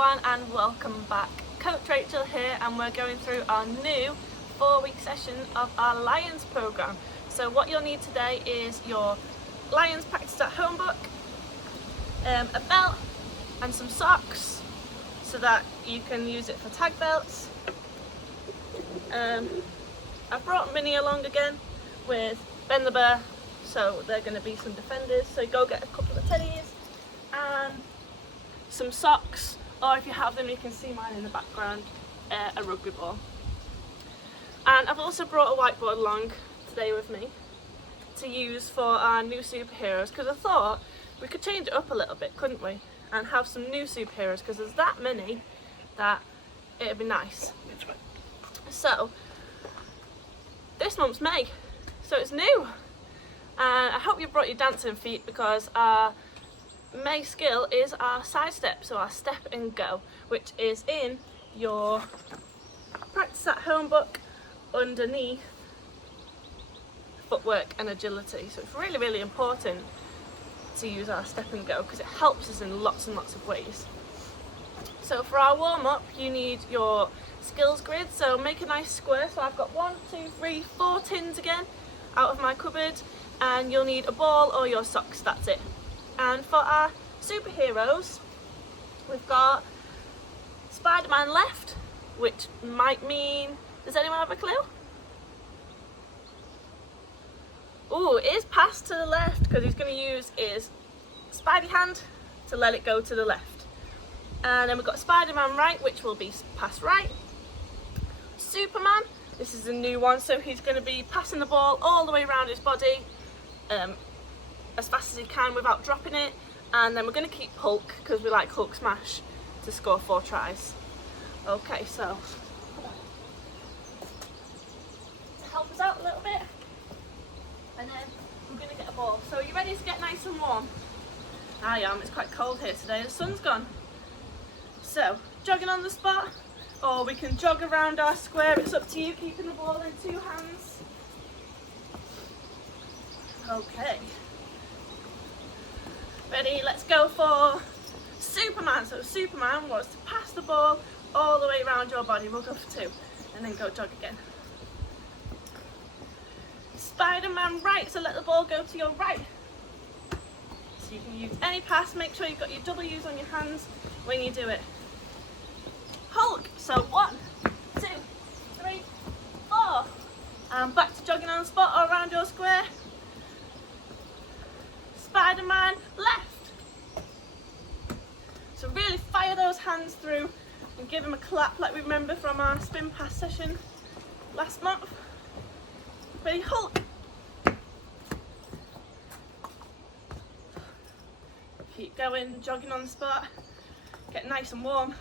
everyone and welcome back. Coach Rachel here and we're going through our new 4-week session of our Lions programme. So what you'll need today is your Lions practice at home book, a belt and some socks so that you can use it for tag belts. I brought Minnie along again with Ben the Bear, so they're going to be some defenders, so go get a couple of teddies and some socks, or if you have them you can see mine in the background, a rugby ball. And I've also brought a whiteboard along today with me to use for our new superheroes, because I thought we could change it up a little bit, couldn't we, and have some new superheroes, because there's that many that it'd be nice. So this month's May, so it's new, and I hope you brought your dancing feet, because our May skill is our side step, so our step and go, which is in your practice at home book underneath footwork and agility. So it's really, really important to use our step and go because it helps us in lots and lots of ways. So for our warm-up you need your skills grid, so make a nice square. So I've got 1, 2, 3, 4 tins again out of my cupboard, and you'll need a ball or your socks, that's it. And for our superheroes, we've got Spiderman left, which might mean, does anyone have a clue? Oh, it is pass to the left, because he's going to use his Spidey hand to let it go to the left. And then we've got Spiderman right, which will be pass right. Superman, this is a new one, so he's going to be passing the ball all the way around his body, as fast as he can without dropping it. And then we're going to keep Hulk because we like Hulk smash to score 4 tries. Okay, so to help us out a little bit, and then we're going to get a ball. So are you ready to get nice and warm? I am. It's quite cold here today, the sun's gone. So jogging on the spot, or we can jog around our square, it's up to you, keeping the ball in 2 hands. Okay. Ready, let's go for Superman. So Superman was to pass the ball all the way around your body. We'll go for 2 and then go jog again. Spiderman right, so let the ball go to your right. So you can use any pass, make sure you've got your W's on your hands when you do it. Hulk, so 1, 2, 3, 4. And back to jogging on the spot or around your square. Spiderman left. So really fire those hands through and give him a clap like we remember from our spin pass session last month. Ready, Hulk. Keep going, jogging on the spot. Get nice and warm.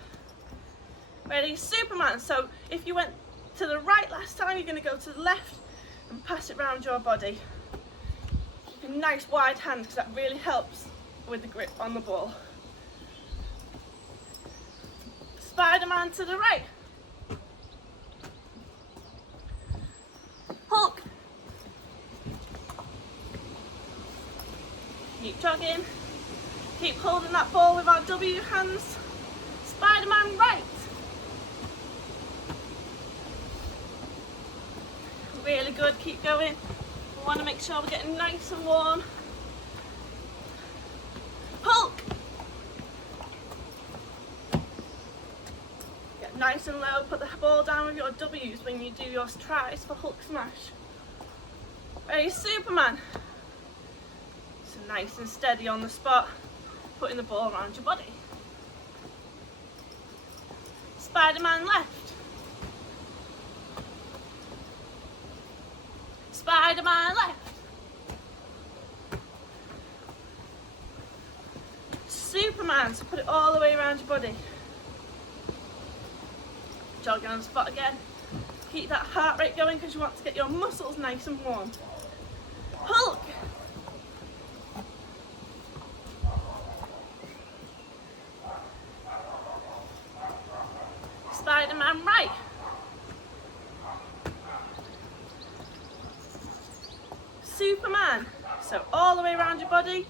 Ready, Superman. So if you went to the right last time, you're going to go to the left and pass it round your body. A nice wide hand, because that really helps with the grip on the ball. Spiderman to the right. Hulk. Keep jogging. Keep holding that ball with our W hands. Spiderman right. Really good, keep going. We want to make sure we're getting nice and warm. Hulk! Get nice and low, put the ball down with your W's when you do your tries for Hulk smash. Ready, Superman. So nice and steady on the spot, putting the ball around your body. Spiderman left. Spiderman left. Superman, so put it all the way around your body. Jogging on the spot again. Keep that heart rate going because you want to get your muscles nice and warm. Hulk. Spiderman right. Superman. So all the way around your body.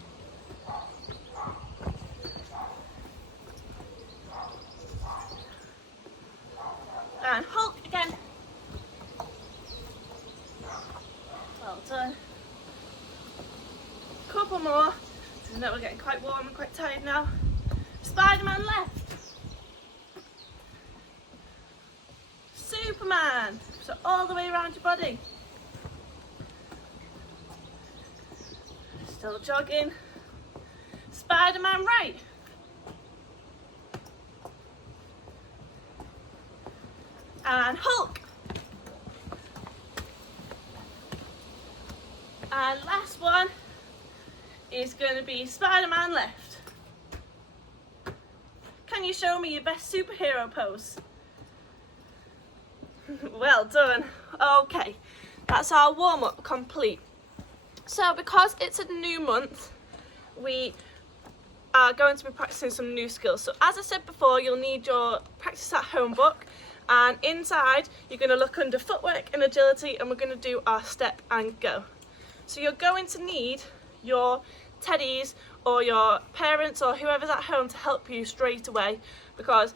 I know we're getting quite warm and quite tired now. Spiderman left. Superman. So all the way around your body. Still jogging. Spiderman right. And Hulk. And last one is going to be Spider-Man left. Can you show me your best superhero pose? Well done. Okay, that's our warm-up complete. So because it's a new month, we are going to be practicing some new skills. So as I said before, you'll need your practice at home book, and inside you're going to look under footwork and agility, and we're going to do our step and go. So you're going to need your teddies or your parents or whoever's at home to help you straight away, because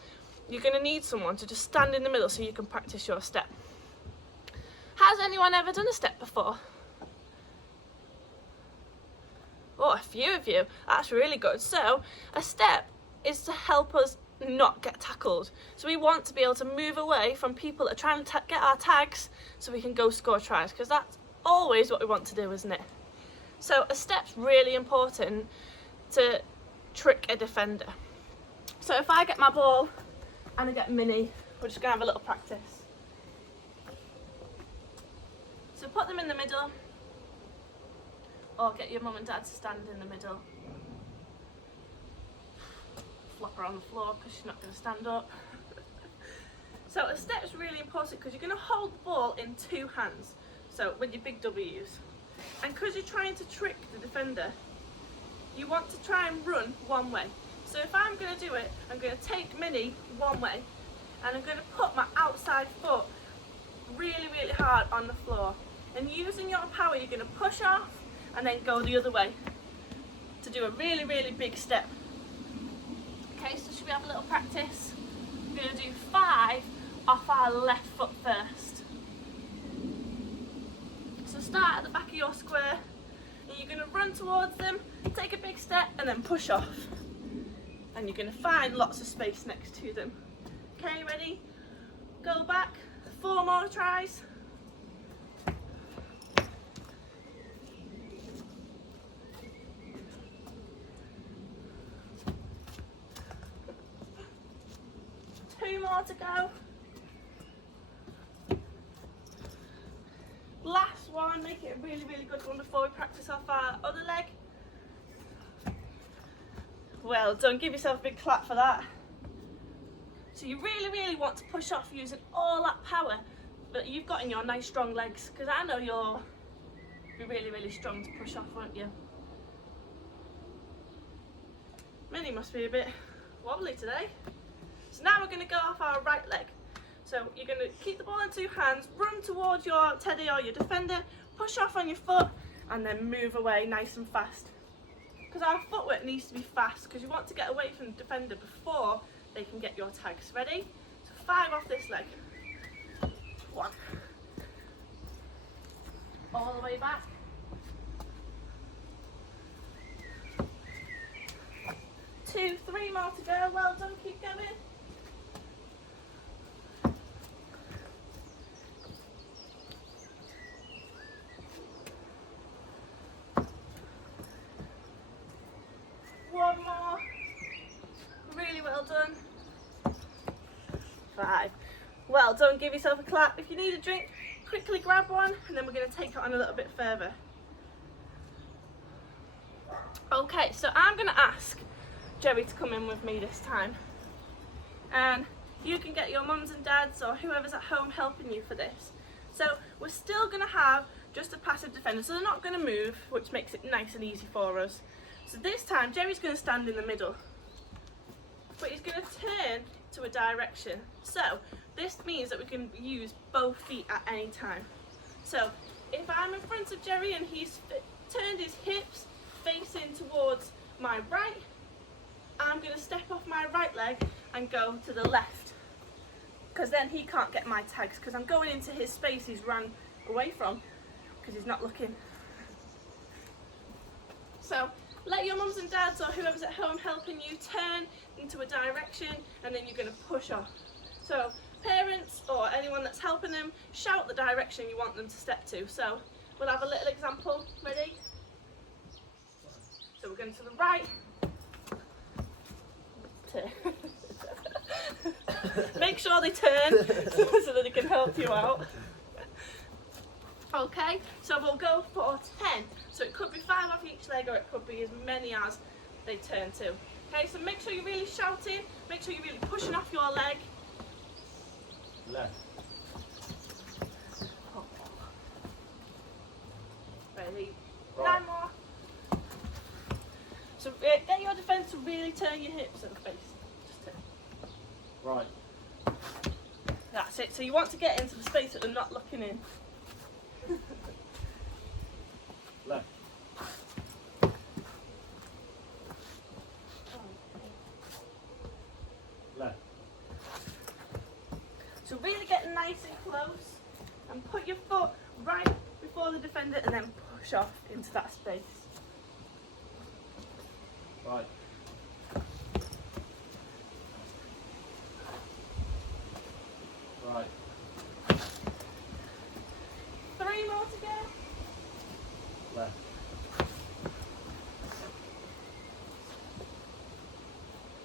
you're going to need someone to just stand in the middle so you can practice your step. Has anyone ever done a step before? Oh, a few of you. That's really good. So a step is to help us not get tackled. So we want to be able to move away from people that are trying to get our tags so we can go score tries, because that's always what we want to do, isn't it? So a step's really important to trick a defender. So if I get my ball and I get Minnie, we're just going to have a little practice. So put them in the middle, or get your mum and dad to stand in the middle. Flop her on the floor because she's not going to stand up. So a step's really important because you're going to hold the ball in two hands, so with your big W's. And because you're trying to trick the defender, you want to try and run one way. So if I'm going to do it, I'm going to take Minnie one way, and I'm going to put my outside foot really, really hard on the floor. And using your power, you're going to push off and then go the other way to do a really, really big step. Okay, so should we have a little practice? We're going to do 5 off our left foot first. So start at the back of your square, and you're going to run towards them, take a big step, and then push off. And you're going to find lots of space next to them. Okay, ready? Go back. 4 more tries. Two more to go. Last one, make it a really, really good one before we practice off our other leg. Well done, give yourself a big clap for that. So you really, really want to push off using all that power that you've got in your nice strong legs, because I know you'll be really, really strong to push off, won't you? Minnie must be a bit wobbly today. So now we're going to go off our right leg. So you're going to keep the ball in 2 hands, run towards your teddy or your defender, push off on your foot, and then move away nice and fast. Because our footwork needs to be fast, because you want to get away from the defender before they can get your tags. Ready? So 5 off this leg. 1. All the way back. 2, 3 more to go. Well done, keep going. One more. Really well done. 5. Well done, give yourself a clap. If you need a drink, quickly grab one, and then we're going to take it on a little bit further. Okay, so I'm going to ask Jerry to come in with me this time. And you can get your mums and dads or whoever's at home helping you for this. So we're still going to have just a passive defender, so they're not going to move, which makes it nice and easy for us. So this time, Jerry's going to stand in the middle, but he's going to turn to a direction. So this means that we can use both feet at any time. So if I'm in front of Jerry and he's turned his hips facing towards my right, I'm going to step off my right leg and go to the left, because then he can't get my tags, because I'm going into his space he's run away from because he's not looking. So let your mums and dads or whoever's at home helping you turn into a direction, and then you're going to push off. So parents or anyone that's helping them, shout the direction you want them to step to. So we'll have a little example. Ready? So we're going to the right. Make sure they turn so that they can help you out. Okay, so we'll go for 10. So it could be 5 off each leg, or it could be as many as they turn to. Okay, so make sure you're really shouting, make sure you're really pushing off your leg. Left. Oh. Ready? Right. 9 more. So get your defence to really turn your hips at the face. Just turn. Right. That's it. So you want to get into the space that they're not looking in. Left. Left. So really get nice and close and put your foot right before the defender and then push off into that space. Right. Right. 3 more to go. Left.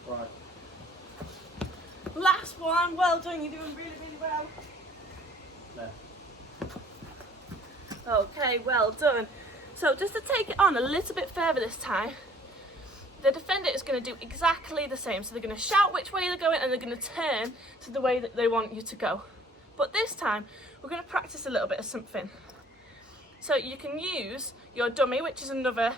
Right. Last one. Well done. You're doing really, really well. Left. Okay, well done. So just to take it on a little bit further this time, the defender is going to do exactly the same. So they're going to shout which way they're going and they're going to turn to the way that they want you to go. But this time, we're going to practice a little bit of something. So you can use your dummy, which is another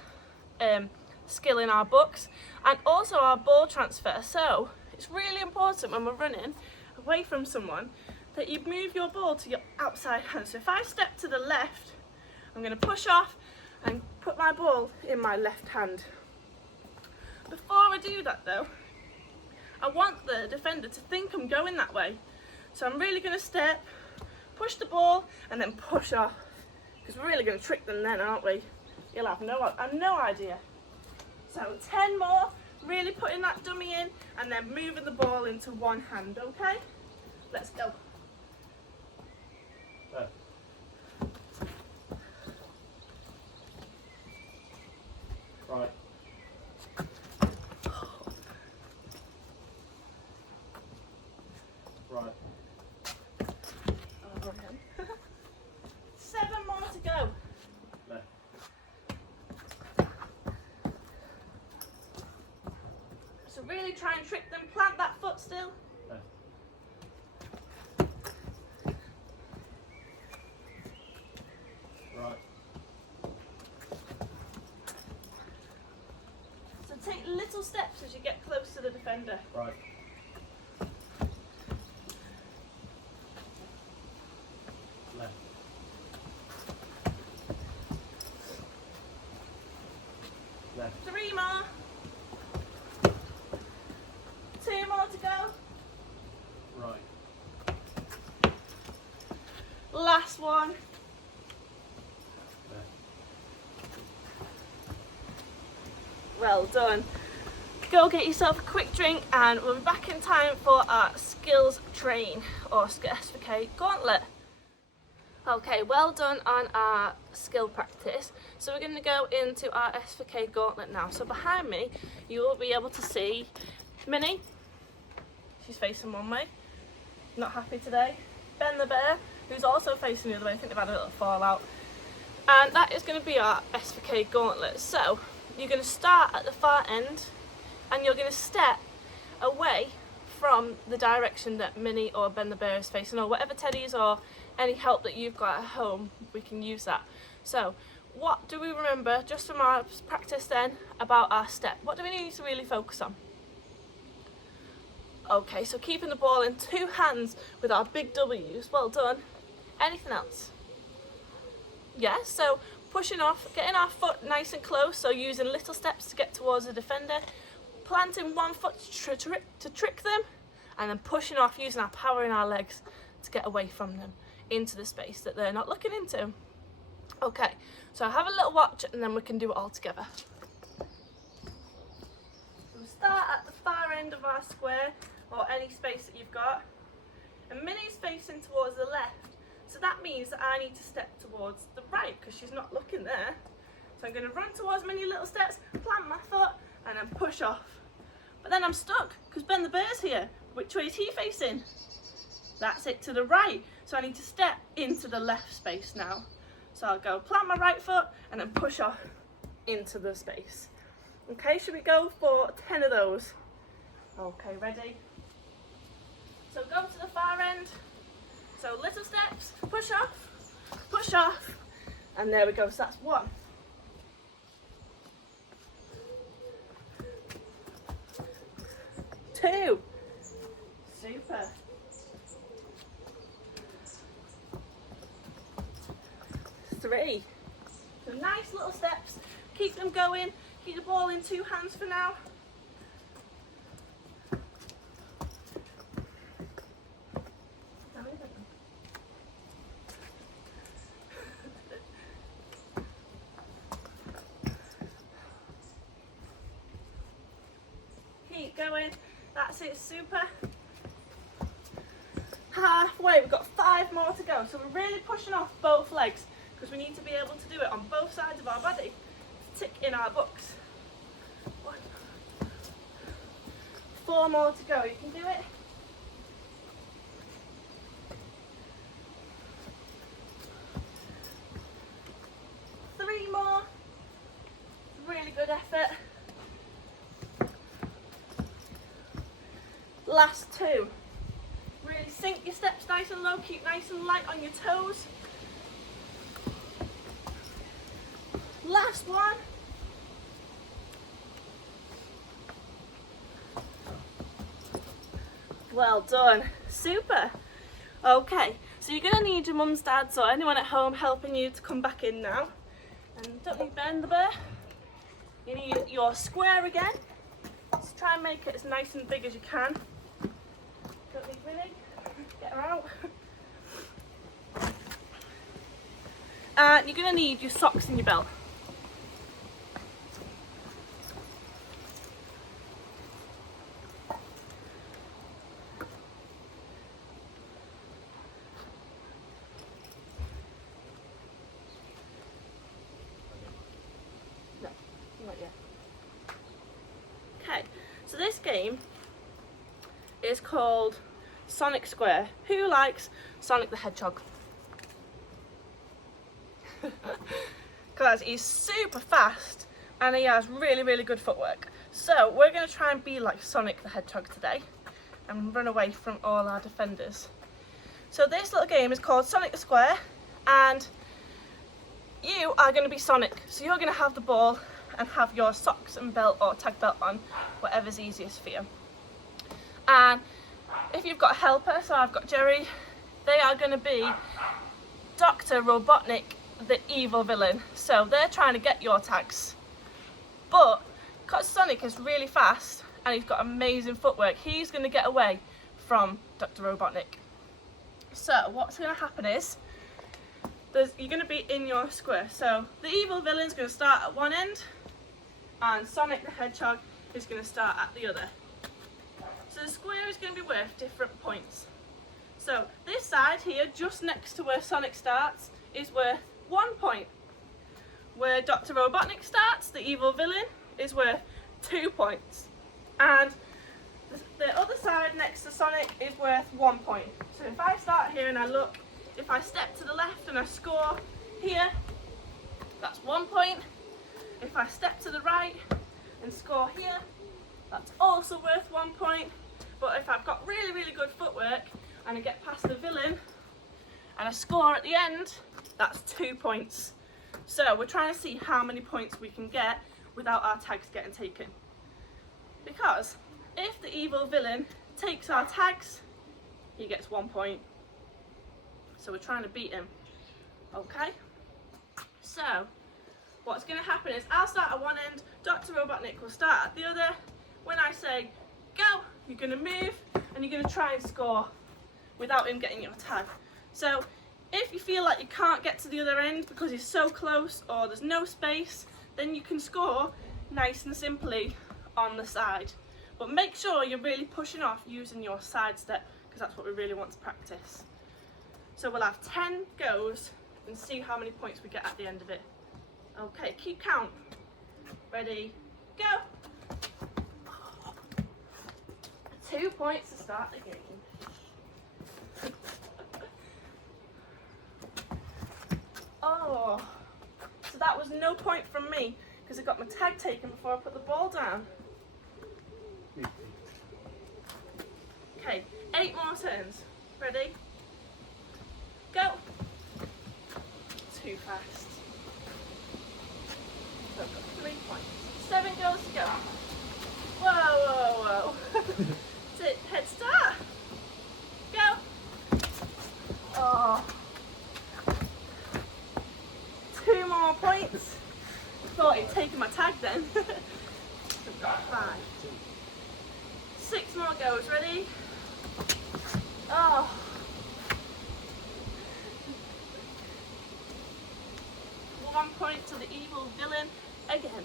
skill in our books, and also our ball transfer. So it's really important when we're running away from someone that you move your ball to your outside hand. So if I step to the left, I'm going to push off and put my ball in my left hand. Before I do that though, I want the defender to think I'm going that way. So I'm really going to step, push the ball and then push off. Because we're really going to trick them then, aren't we? You'll have no idea. So 10 more, really putting that dummy in and then moving the ball into one hand, okay? Let's go. Left. Right. Right. 7 more to go. Left. So really try and trick them, plant that foot still. Left. Right. So take little steps as you get close to the defender. Right. Left. Left. 3 more. 2 more to go. Right. Last one. Left. Well done. Go get yourself a quick drink and we'll be back in time for our skills train or S4K Gauntlet. Okay, well done on our skill practice. So we're going to go into our S4K Gauntlet now. So behind me you will be able to see Minnie. She's facing one way, not happy today. Ben the bear, who's also facing the other way. I think they've had a little fallout. And that is going to be our S4K Gauntlet. So you're going to start at the far end and you're going to step away from the direction that Minnie or Ben the bear is facing, or whatever teddies or any help that you've got at home, we can use that. So what do we remember just from our practice then about our step? What do we need to really focus on? Okay, so keeping the ball in 2 hands with our big W's. Well done. Anything else? Yes, so pushing off, getting our foot nice and close, so using little steps to get towards the defender, planting one foot to trick them, and then pushing off using our power in our legs to get away from them into the space that they're not looking into. Okay, so have a little watch and then we can do it all together. start at the far end of our square, or any space that you've got. And Minnie's facing towards the left, so that means that I need to step towards the right because she's not looking there. So I'm going to run towards Minnie little steps, plant my foot, and then push off. But then I'm stuck because Ben the Bear's here. Which way is he facing? That's it, to the right. So I need to step into the left space now. So I'll go plant my right foot and then push off into the space. Okay, should we go for 10 of those? Okay, ready? So go to the far end. So little steps, push off, and there we go. So that's 1. 2. Super. 3. So nice little steps. Keep them going. Keep the ball in 2 hands for now. Keep going. That's it, super. Halfway, we've got 5 more to go. So we're really pushing off both legs because we need to be able to do it on both sides of our body to tick in our books. 1. 4 more to go. You can do it. 3 more. Really good effort. Last 2. Really sink your steps nice and low, keep nice and light on your toes. Last 1. Well done, super. Okay, so you're going to need your mum's, dad's or anyone at home helping you to come back in now. And don't need Ben the Bear. You need your square again. So try and make it as nice and big as you can. Don't need Minnie. Get her out. And you're going to need your socks and your belt. No, not yet. Okay, so this game is called Sonic Square. Who likes Sonic the Hedgehog? Because he's super fast and he has really good footwork. So we're going to try and be like Sonic the Hedgehog today and run away from all our defenders. So this little game is called Sonic the Square, and you are going to be Sonic. So you're going to have the ball and have your socks and belt or tag belt on, whatever's easiest for you. And if you've got a helper, so I've got Jerry, they are going to be Dr. Robotnik, the evil villain. So they're trying to get your tags. But because Sonic is really fast and he's got amazing footwork, he's going to get away from Dr. Robotnik. So what's going to happen is, you're going to be in your square. So the evil villain's going to start at one end and Sonic the Hedgehog is going to start at the other. So the square is going to be worth different points. So this side here, just next to where Sonic starts, is worth 1 point. Where Dr. Robotnik starts, the evil villain, is worth 2 points. And the other side next to Sonic is worth 1 point. So if I start here and I look, if I step to the left and I score here, that's 1 point. If I step to the right and score here, that's also worth 1 point. But if I've got really good footwork and I get past the villain and I score at the end, that's 2 points. So we're trying to see how many points we can get without our tags getting taken. Because if the evil villain takes our tags, he gets 1 point. So we're trying to beat him. Okay? So what's going to happen is I'll start at one end, Dr. Robotnik will start at the other. When I say go, you're going to move and you're going to try and score without him getting your tag. So if you feel like you can't get to the other end because he's so close or there's no space, then you can score nice and simply on the side. But make sure you're really pushing off using your side step, because that's what we really want to practice. So we'll have 10 goes and see how many points we get at the end of it. Okay, keep count. Ready, go. 2 points to start the game. Oh, so that was no point from me because I got my tag taken before I put the ball down. Okay, 8 more turns. Ready? Go. Too fast. So I've got 3 points. 7 goes to go. Whoa, whoa, whoa. Head start. Go. Oh. 2 more points. Thought he'd taken my tag then. 5. 6 more goes. Ready? Oh. 1 point to the evil villain again.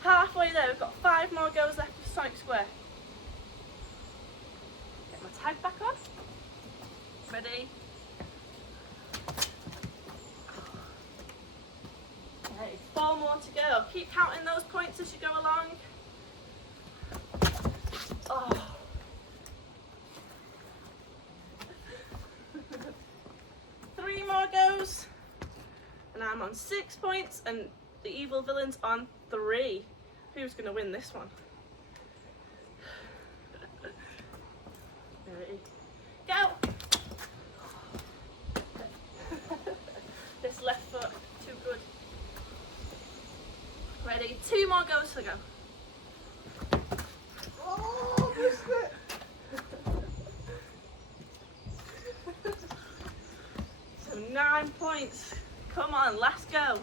Halfway there, we've got 5 more goes left for Sonic Square. Get my tag back on. Ready? Okay, 4 more to go. Keep counting those points as you go along. Oh. 3 more goes. And I'm on 6 points and the evil villain's on 3. Who's going to win this one? Ready? Go! This left foot, too good. Ready? 2 more goes to go. Oh, missed it. So 9 points. Come on, last go.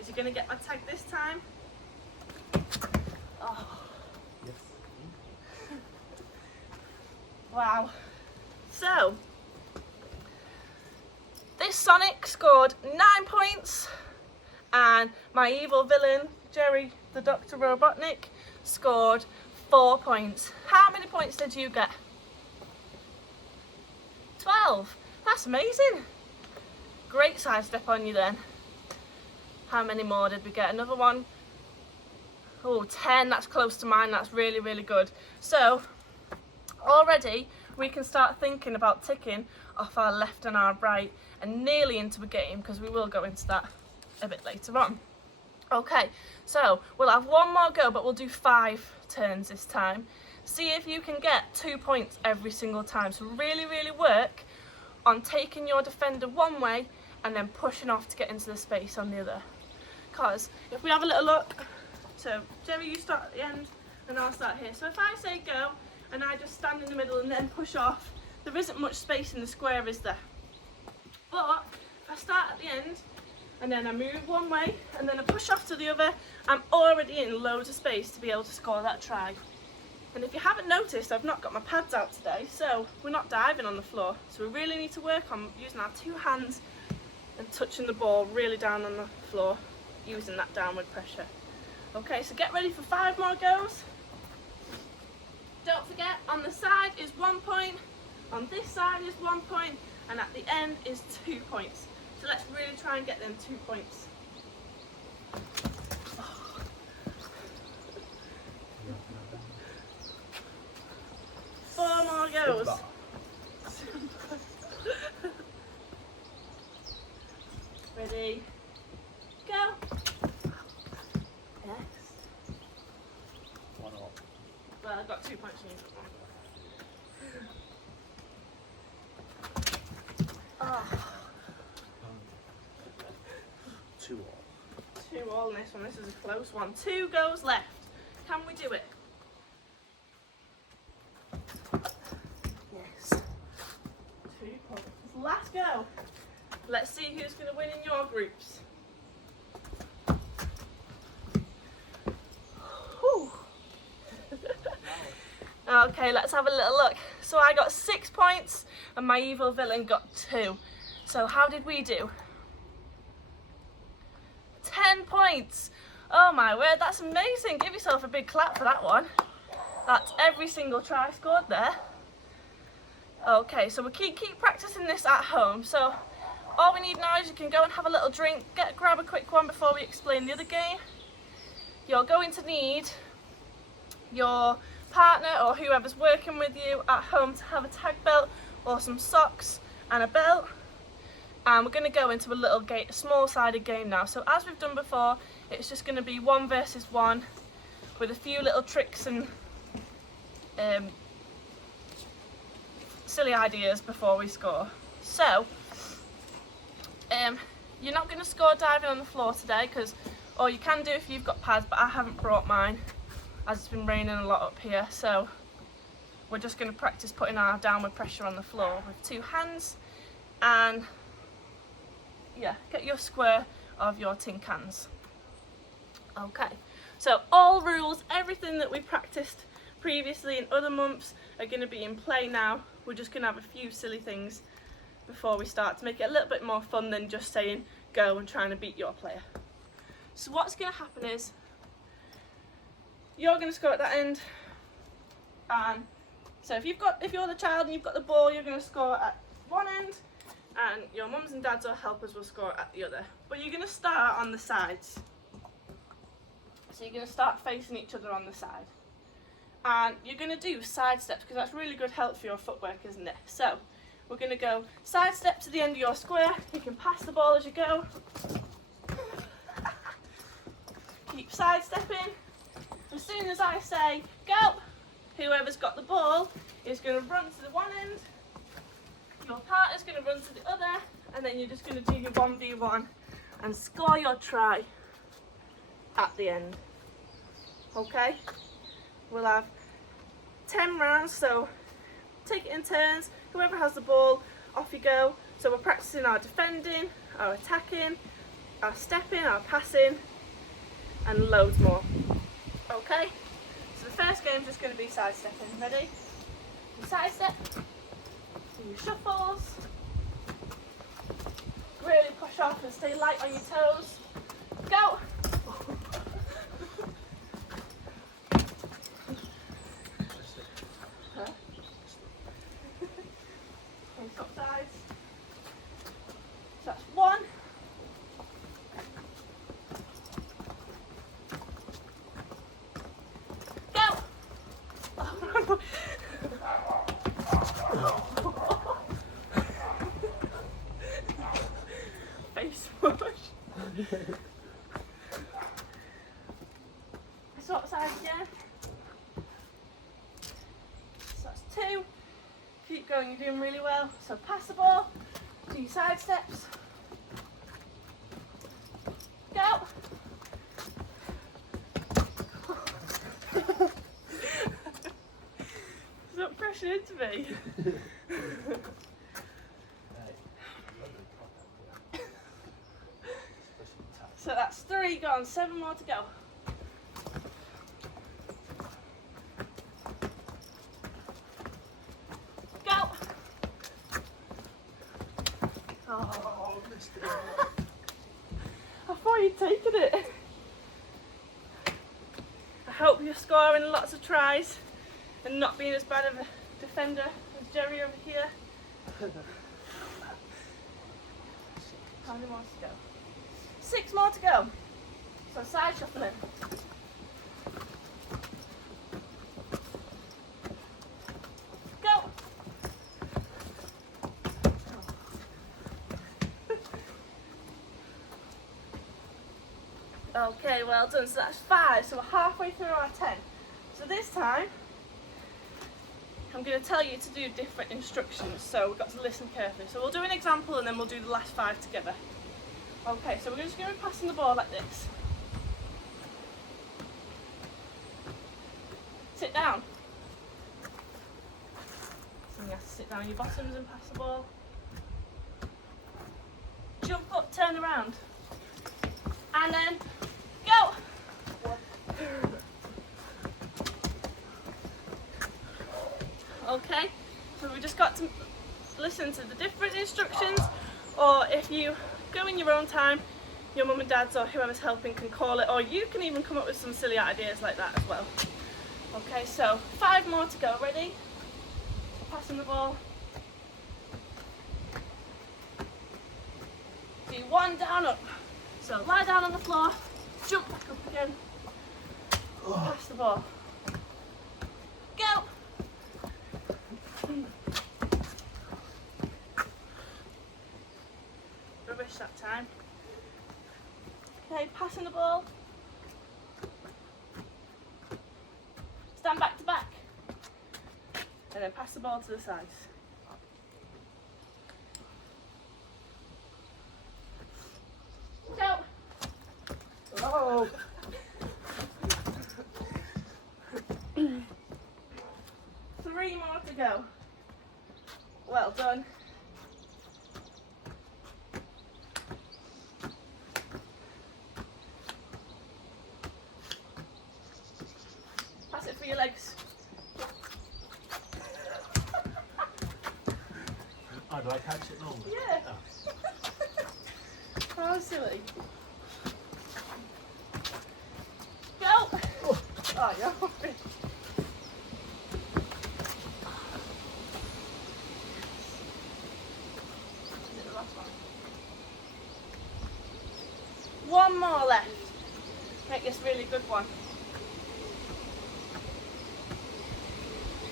Is he going to get my tag this time? Oh. Yes. Wow. So, this Sonic scored 9 points and my evil villain, Jerry the Dr. Robotnik, scored 4 points. How many points did you get? 12. That's amazing. Great side step on you then. How many more did we get? Another one. Oh, 10. That's close to mine. That's really, really good. So, already we can start thinking about ticking off our left and our right and nearly into a game, because we will go into that a bit later on. Okay, so we'll have 1 more go, but we'll do 5 turns this time. See if you can get 2 points every single time. So really, really work on taking your defender one way and then pushing off to get into the space on the other. Because if we have a little look, so Jerry, you start at the end and I'll start here. So if I say go and I just stand in the middle and then push off, there isn't much space in the square, is there? But if I start at the end and then I move one way and then I push off to the other, I'm already in loads of space to be able to score that try. And if you haven't noticed, I've not got my pads out today, so we're not diving on the floor. So we really need to work on using our 2 hands and touching the ball really down on the floor, using that downward pressure. Okay, so get ready for 5 more goes. Don't forget, on the side is 1 point, on this side is 1 point, and at the end is 2 points. So let's really try and get them 2 points. 4 more goes. Ready? Go. Yes. 1 off. Well, I've got 2 points and you've got 1. Oh. 2 off. 2 all in this one. This is a close one. 2 goes left. Can we do it? Yes. 2 points. Last go. Let's see who's going to win in your groups. Whew. Okay, let's have a little look. So I got 6 points and my evil villain got 2. So how did we do? 10 points. Oh my word, that's amazing. Give yourself a big clap for that one. That's every single try scored there. Okay, so we keep practicing this at home. So all we need now is you can go and have a little drink, grab a quick one before we explain the other game. You're going to need your partner or whoever's working with you at home to have a tag belt or some socks and a belt. And we're going to go into a small-sided game now. So as we've done before, it's just going to be 1 versus 1 with a few little tricks and silly ideas before we score. So you're not going to score diving on the floor today, or you can do if you've got pads, but I haven't brought mine as it's been raining a lot up here. So we're just going to practice putting our downward pressure on the floor with 2 hands, and yeah, get your square of your tin cans. Okay, so all rules, everything that we practiced previously in other months are going to be in play now. We're just going to have a few silly things before we start to make it a little bit more fun than just saying go and trying to beat your player. So what's going to happen is you're going to score at that end, and so if you're the child and you've got the ball, you're going to score at one end, and your mums and dads or helpers will score at the other. But you're going to start on the sides. So you're going to start facing each other on the side. And you're going to do side steps, because that's really good help for your footwork, isn't it? So we're going to go side step to the end of your square. You can pass the ball as you go. Keep side stepping. As soon as I say go, whoever's got the ball is going to run to the one end. Your partner's going to run to the other, and then you're just going to do your 1v1 and score your try at the end. Okay? We'll have 10 rounds, so take it in turns. Whoever has the ball, off you go. So we're practicing our defending, our attacking, our stepping, our passing, and loads more. Okay? So the first game is just going to be side stepping. Ready? You side step. Do your shuffles. Really push off and stay light on your toes. Go! Top sides. So that's 1. Go! Face wash. Swap sides again. So that's 2. Keep going, you're doing really well. So pass the ball, do your side steps. Go! Stop pressure into me. So that's 3 gone, 7 more to go. Oh, missed it. I thought you'd taken it. I hope you're scoring lots of tries and not being as bad of a defender as Jerry over here. How many more to go? 6 more to go. So side shuffling. Go! Okay, well done. So that's 5. So we're halfway through our 10. So this time, I'm going to tell you to do different instructions. So we've got to listen carefully. So we'll do an example and then we'll do the last 5 together. Okay, so we're just going to be passing the ball like this. Sit down. So you have to sit down on your bottoms and pass the ball. Jump up, turn around. And then go! Okay, so we just got to listen to the different instructions, or if you go in your own time, your mum and dad's or whoever's helping can call it, or you can even come up with some silly ideas like that as well. Okay, so 5 more to go. Ready? Passing the ball. Do 1 down, up. So lie down on the floor, jump back up again, pass the ball. Go! Rubbish that time. Okay, passing the ball. Stand back to back. And then pass the ball to the sides. Go! Oh! 3 more to go. Well done. Pass it for your legs. Oh, do I catch it now? Yeah. Oh. How silly. Go! Oh, yeah. One more left. Make this really good one.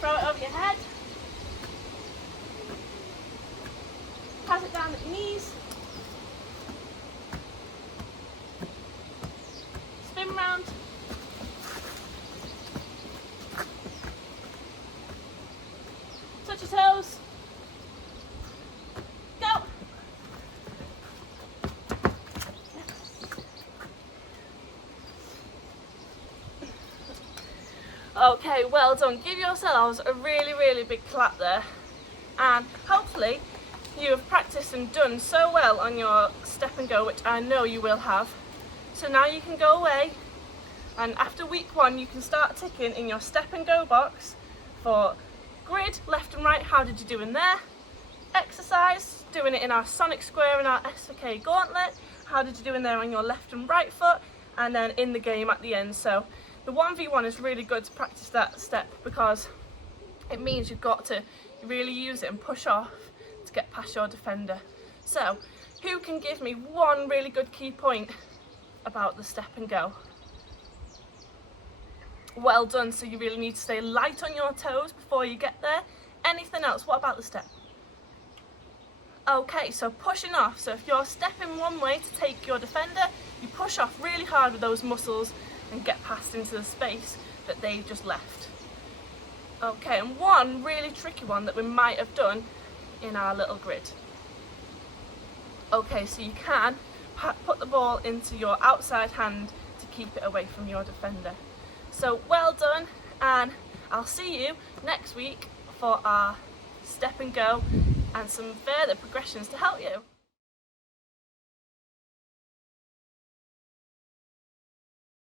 Throw it over your head. Pass it down at your knees. Spin round. Touch your toes. Go. Okay, well done. Give yourselves a really, really big clap there. And hopefully you have practiced and done so well on your step and go, which I know you will have. So now you can go away, and after week 1 you can start ticking in your step and go box for grid, left and right, how did you do in there? Exercise, doing it in our Sonic Square and our S4K Gauntlet, how did you do in there on your left and right foot, and then in the game at the end. So the 1v1 is really good to practice that step because it means you've got to really use it and push off to get past your defender. So who can give me one really good key point about the step and go? Well done. So you really need to stay light on your toes before you get there. Anything else? What about the step? Okay, so pushing off. So if you're stepping one way to take your defender, you push off really hard with those muscles and get past into the space that they've just left. Okay, and one really tricky one that we might have done in our little grid. Okay, so you can put the ball into your outside hand to keep it away from your defender. So well done, and I'll see you next week for our step and go and some further progressions to help you.